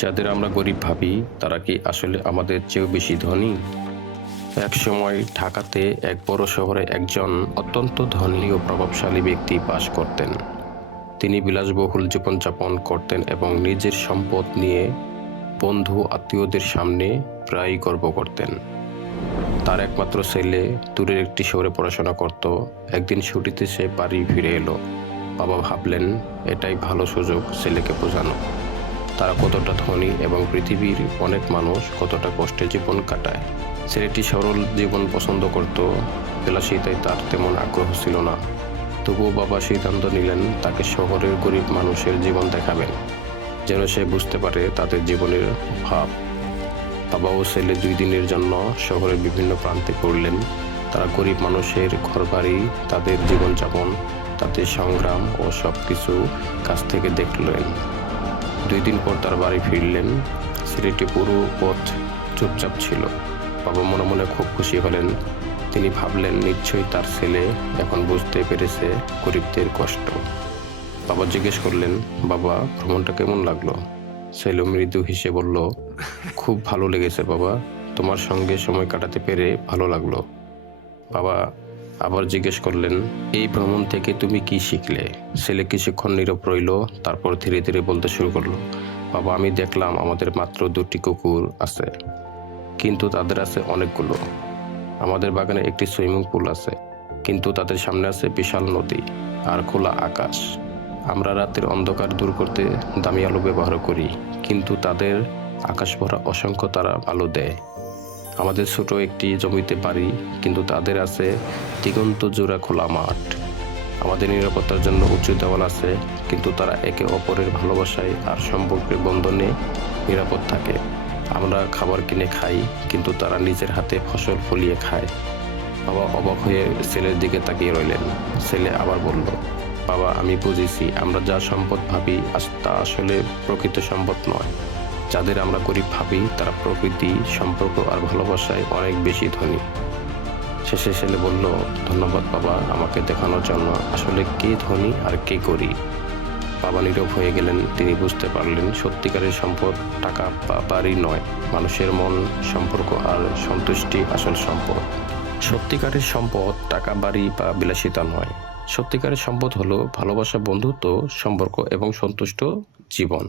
যাদের আমরা গরিব ভাবি তারা কি আসলে আমাদের চেয়েও বেশি ধনী? এক সময় ঢাকাতে এক বড় শহরে একজন অত্যন্ত ধনী ও প্রভাবশালী ব্যক্তি বাস করতেন। তিনি বিলাসবহুল জীবনযাপন করতেন এবং নিজের সম্পদ নিয়ে বন্ধু আত্মীয়দের সামনে প্রায়ই গর্ব করতেন। তার একমাত্র ছেলে দূরের একটি শহরে পড়াশোনা করত। একদিন ছুটিতে সে বাড়ি ফিরে এলো। বাবা ভাবলেন এটাই ভালো সুযোগ ছেলেকে বোঝানো তারা কতটা ধনী এবং পৃথিবীর অনেক মানুষ কতটা কষ্টে জীবন কাটায়। ছেলেটি সরল জীবন পছন্দ করত, বিলাসিতায় তার তেমন আগ্রহ ছিল না। তবুও বাবা সিদ্ধান্ত নিলেন তাকে শহরের গরিব মানুষের জীবন দেখাবেন, যেন সে বুঝতে পারে তাদের জীবনের ভাব। বাবা ও ছেলে 2 দিনের জন্য শহরের বিভিন্ন প্রান্তে ঘুরলেন। তারা গরিব মানুষের ঘরবাড়ি, তাদের জীবনযাপন, তাদের সংগ্রাম ও সব কিছু কাছ থেকে দেখলেন। 2 দিন পর তার বাড়ি ফিরলেন। ছেলেটি পুরো পথ চুপচাপ ছিল। বাবা মনে মনে খুব খুশি হলেন। তিনি ভাবলেন নিশ্চয়ই তার ছেলে এখন বুঝতে পেরেছে গরিবদের কষ্ট। বাবা জিজ্ঞেস করলেন, বাবা ভ্রমণটা কেমন লাগলো? ছেলে মৃদু হেসে বলল, খুব ভালো লেগেছে বাবা, তোমার সঙ্গে সময় কাটাতে পেরে ভালো লাগলো। বাবা আবার জিজ্ঞেস করলেন, এই ভ্রমণ থেকে তুমি কি শিখলে? ছেলে কিছুক্ষণ নীরব রইল, তারপর ধীরে ধীরে বলতে শুরু করলো, বাবা আমি দেখলাম আমাদের মাত্র 2টি কুকুর আছে, কিন্তু তাদের আছে অনেকগুলো। আমাদের বাগানে একটি সুইমিং পুল আছে, কিন্তু তাদের সামনে আছে বিশাল নদী আর খোলা আকাশ। আমরা রাতের অন্ধকার দূর করতে দামি আলো ব্যবহার করি, কিন্তু তাদের আকাশ ভরা অসংখ্য তারা আলো দেয়। আমাদের ছোট একটি জমিতে বাড়ি, কিন্তু তাদের আছে দিগন্ত জোড়া খোলা মাঠ। আমাদের নিরাপত্তার জন্য উঁচু দেওয়াল আছে, কিন্তু তারা একে অপরের ভালোবাসায় আর সম্পর্কের বন্ধনে নিরাপদ থাকে। আমরা খাবার কিনে খাই, কিন্তু তারা নিজের হাতে ফসল ফলিয়ে খায়। বাবা অবাক হয়ে ছেলের দিকে তাকিয়ে রইলেন। ছেলে আবার বলল, বাবা আমি বুঝেছি, আমরা যা সম্পদ ভাবি তা আসলে প্রকৃত সম্পদ নয়। যাদের আমরা গরিব ভাবি তারা প্রকৃতি, সম্পর্ক আর ভালোবাসায় অনেক বেশি ধনী। শেষে ছেলে বলল, ধন্যবাদ বাবা আমাকে দেখানোর জন্য আসলে কে ধনী আর কে গরিব। বাবা নীরব হয়ে গেলেন। তিনি বুঝতে পারলেন সত্যিকারের সম্পদ টাকা বা বাড়ি নয়, মানুষের মন, সম্পর্ক আর সন্তুষ্টি আসল সম্পদ। সত্যিকারের সম্পদ টাকা, বাড়ি বা বিলাসিতা নয়। সত্যিকারের সম্পদ হলো ভালোবাসা, বন্ধুত্ব, সম্পর্ক এবং সন্তুষ্ট জীবন।